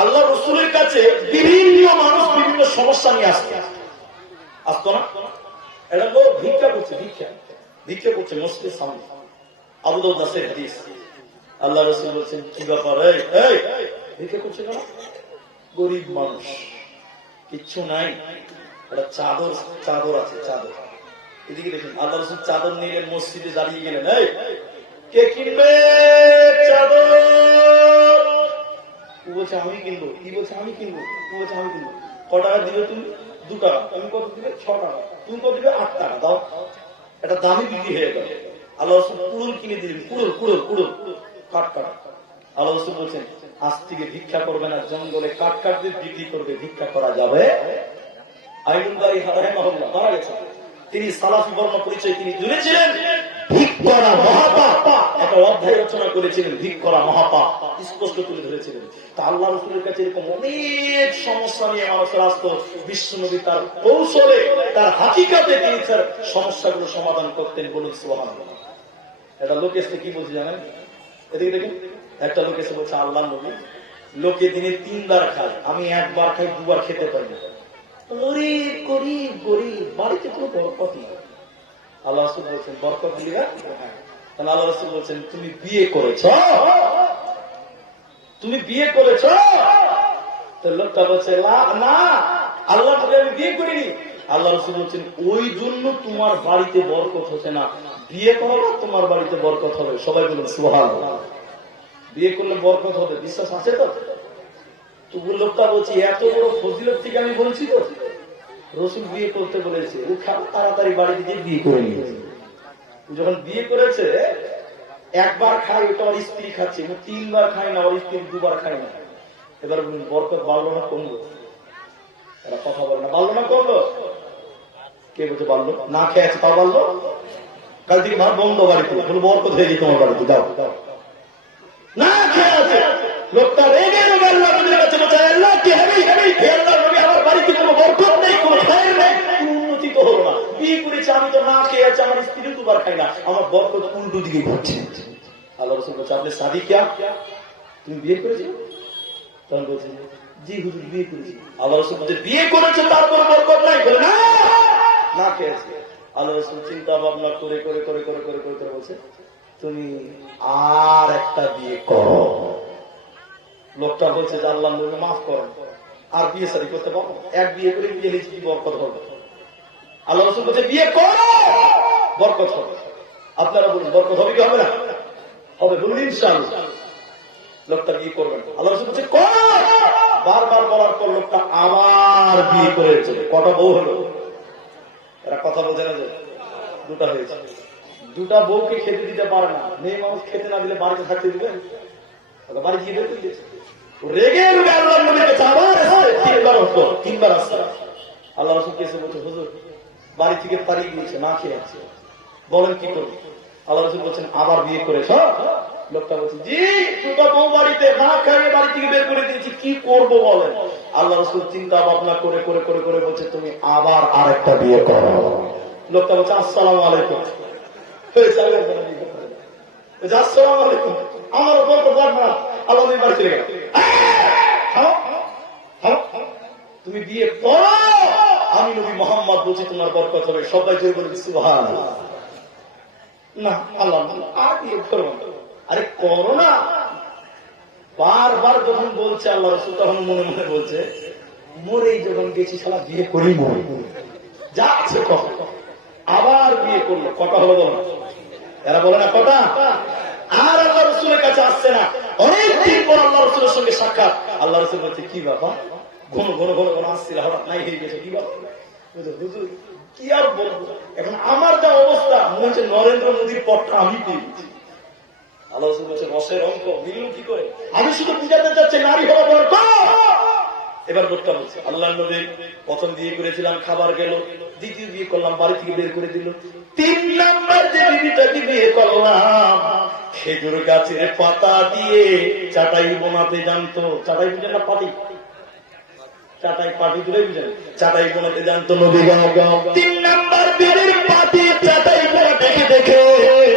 আল্লাহ রসুলের কাছে বিভিন্ন মানুষ বিভিন্ন সমস্যা নিয়ে আসতো না। এটা বড় ভিক্ষা করছে, ভিক্ষা করছে মসজিদের সামনে। আবু দাউদ আছে হাদিস, আল্লাহ রসুল বলছেন কি ব্যাপার, এই ভিক্ষা করছে না? গরিব মানুষ, কিচ্ছু নাই, একটা চাদর আছে, চাদর। এদিকে দেখুন আল্লাহ রসুল চাদর নিয়ে মসজিদে দাঁড়িয়ে গেলেন, এই কে কিনবে চাদর? ও বলছে আমি কিনবো। কি বলছে আমি কিনবো? ও বলছে আমি কিনবো। ক টাকা দিবে তুমি? 2 টাকা। তুমি কত দিবে? 6 টাকা। তুমি কত দিবে? 8 টাকা। দাও। এটা দামি বিক্রি হয়ে গেল। আল্লাহ রসুল কুড়ুল কিনে দিলেন, কুড়ুল কাঠ। আল্লাহ রসুল বলছেন আজ থেকে ভিক্ষা করবে না, জঙ্গলে কাঠ দিয়ে বিক্রি করবে, ভিক্ষা করা যাবে। আইনুল্লাহি রাহিমাহুল্লাহ মারা গেছেন, তিনি সালাফি বর্ণ পরিচয় তিনি জুড়েছিলেন। ভিক করা মহাপাপ, একটা অধ্যায় রচনা করেছিলেন, ভিক করা মহাপাপ স্পষ্ট তুলে ধরেছিলেন। তা আল্লাহ রসুলের কাছে এরকম অনেক সমস্যা নিয়ে মানুষের আসতো। বিশ্বনবী তার কৌশলে, তার হাকিকাতে তিনি তার সমস্যাগুলো সমাধান করতেন। বলুন সুবহানাল্লাহ। একটা লোক এসে কি বলছে জানেন? এদিকে দেখুন, একটা লোক এসে বলছে আল্লাহ নবী, লোকে দিনে 3 বার খায়, আমি 1 বার খাই, 2 বার খেতে পারি না। গরিব, বাড়িতে কোনো বরকত নেই। আল্লাহ রাসূল বলছেন বরকত দিবা? তাহলে আল্লাহ রাসূল বলছেন তুমি বিয়ে করেছো? তো লোকটা বলছে না আল্লাহ তোকে আমি বিয়ে করিনি। আল্লাহ রাসূল বলছেন ওই জন্য তোমার বাড়িতে বরকত হচ্ছে না, বিয়ে করো তোমার বাড়িতে বরকত হবে। সবাই বলুন সুবহানাল্লাহ। বিয়ে করলে বরকত হবে, বিশ্বাস আছে তো? তবু লোকটা বলছি এত বড় ফজিলত থেকে আমি বলছি তো, রসুল বিয়ে করতে বলেছে, ও তাড়াতাড়ি বাড়িতে গিয়ে বিয়ে করে নিয়েছে। যখন বিয়ে করেছে, 1 বার খায়, ওটা ওর স্ত্রী খাচ্ছে, 3 বার খায় না, ওর স্ত্রী 2 বার খায় না। এবার বলুন বরকত বাড়লো না কমলো? এরা কথা বলে না, বাড়লো না কমলো? কে বলছে বাড়লো? না খেয়ে আছে তাও বাড়লো? কাল থেকে ভাত বন্ধ বাড়িতে, বলো বরকত হয়ে গেছে তোমার বাড়িতে, দাও না খেয়ে আছে। লোকটা রেগে আল্লাহ নবীর কাছে বলছে আল্লাহ কি হবে আল্লাহ নবী, আমার বাড়িতে কোনো বরকত নেই, কোনো খায়ের নেই, কোনো উন্নতি তো হলো না। বিয়ে করেছে আমি তো না খেয়ে আছে, আমার স্ত্রী 2 বার খাই না, আমার বরকত উল্টো দিকে ঘটছে। আল্লাহ রাসূল বলছে আপনি শাদী কিয়া? তুমি বিয়ে করেছো? তখন বলছে জি হুজুর বিয়ে করেছি। আল্লাহ রাসূল বলছে বিয়ে করেছো তারপর বরকত নাই? বলে না খেয়েছে। আল্লাহ রাসূল চিন্তা ভাবনা করে বলছে তুমি আর একটা বিয়ে করো। লোকটা বলছে যে আল্লাহ নবী মাফ করেন, আর বিয়ে শাদী করতে পারবো? 1 বিয়ে করে গেলে কি বরকত হবে? আল্লাহ রাসূল বলছে বিয়ে করো, বরকত হবে। আপনারা বলুন বরকত হবে কি হবে না? হবে, বলুন ইনশাআল্লাহ। লোকটা বিয়ে করবেন, আল্লাহ রাসূল বলছে করো। বারবার বলার পর লোকটা আবার বিয়ে করেছে। কটা বউ হলো? এরা কথা বলছে না যে 2টা হয়েছে। 2টা বউকে খেতে দিতে পারে না, মেয়ে মানুষ খেতে না দিলে বাড়িতে থাকতে দিবে? বাড়ি গিয়ে বের করে দিয়েছে। রেগে আল্লাহ নবীর কাছে আবার 3 বার আসছে। আল্লাহ রাসূল এসে বলছে হুজুর বাড়ি থেকে তাড়িয়ে দিয়েছে, না খেয়ে আছে, বলেন কি করব? আল্লাহ রাসূল বলছেন আবার বিয়ে করেছ? লোকটা বলছে জি, 2টা বউ বাড়িতে না খাইয়ে বাড়ি থেকে বের করে দিয়েছি, কি করব বলেন? আল্লাহ রাসূল চিন্তা ভাবনা করে বলছে তুমি আবার আরেকটা বিয়ে করো। লোকটা বলছে আসসালামু আলাইকুম। আসসালামু আলাইকুম, আমার উপর তো বল না, আল্লাহ নবী বাড়ি চলে গেল। তুমি বিয়ে করো, আমি নবী মুহাম্মদ বলছি তোমার বরকত হবে। সবাই জোরে বলে সুবহানাল্লাহ। না আল্লাহ আর বিয়ে করো, আরে করো না। বারবার যখন বলছে আল্লাহ রাসূল, তখন মনে মনে বলছে মরেই যখন গেছি শালা বিয়ে করি মরে যাচ্ছে। কখন আবার বিয়ে করলো, কটা হলো বলো? এরা বলে না কটা? আর আল্লাহ রাসূলের কাছে আসছে না। অনেকদিন পর আল্লাহ রাসূলের সঙ্গে সাক্ষাৎ। আল্লাহ রাসূল বলছে কি বাবা, ঘন আসছিল, হঠাৎ নাই হয়ে গেছে, কি বাবা? হুজুর কি আর বলবো, এখন আমার যা অবস্থা মনে হচ্ছে নরেন্দ্র মোদীর পথটা আমি পেয়েছি। আল্লাহ রাসূল বলছে রসের অঙ্ক মিলল কি করে? আমি শুধু বুঝাতে চাচ্ছি নারী হওয়া দরকার। এবার লোকটা বলছে আল্লাহ নবী প্রথম বিয়ে করেছিলাম, খাবার গেল, দ্বিতীয় বিয়ে করলাম, বাড়ি থেকে বের করে দিল, 3 নাম্বার যে বিবিটাকে বিয়ে করলাম খেজুর গাছের পাতা দিয়ে চাটাই বোনাতে জানতো। চাটাই বুঝেন না? পাটি, চাটাই পাটি দূরে বুঝেন, চাটাই বোনাতে জানতো নবী। 3 নাম্বার বিয়ের পাটি চাটাই বোনা দেখে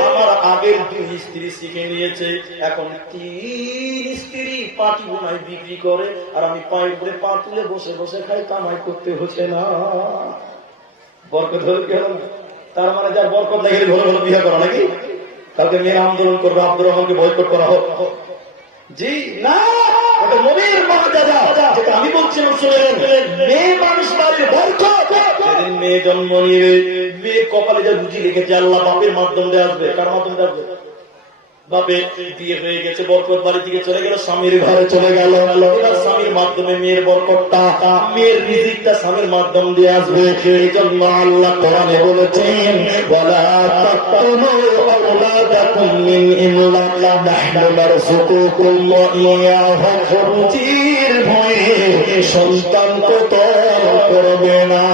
আমার আগে আগের 2 স্ত্রী শিখে নিয়েছে, এখন 3 স্ত্রী পাটি বোনায় বিক্রি করে, আর আমি পায়ের উপরে পা তুলে বসে বসে খাই, কামাই করতে হচ্ছে না। বরকত হলে কি হলো? তার মানে যার বরকত লাগে ঘরে ঘরে বিয়ে করা নাকি? কালকে মেয়ে আন্দোলন করবে, আব্দুর রহমানকে বয়কট করা হোক। জি না, ওটা নবীর মর্যাদা, যেটা আমি বলছি মেয়ে মানুষ বাড়ির বরকত। যেদিন মেয়ে জন্ম নিয়ে মেয়ে কপালে যা রুজি লিখেছে আল্লাহ বাপের মাধ্যমে আসবে। কার মাধ্যমে আসবে? বাপে বিয়ে হয়ে গেছে, বরকত বাড়ি থেকে চলে গেল, স্বামীর ঘরে চলে গেল, এবার স্বামীর মাধ্যমে মেয়ের বরকতটা, মেয়ের রিজিকটা স্বামীর মাধ্যম দিয়ে আসবে। এই জন্য আল্লাহ কোরআনে বলেছেন, ওয়ালা তাকতুলু আওলাদাকুম মিন ইমলাক নাহনু নারযুকুকুম ওয়া ইয়াহুম। রুজির ভয়ে সন্তান কতল করবে না।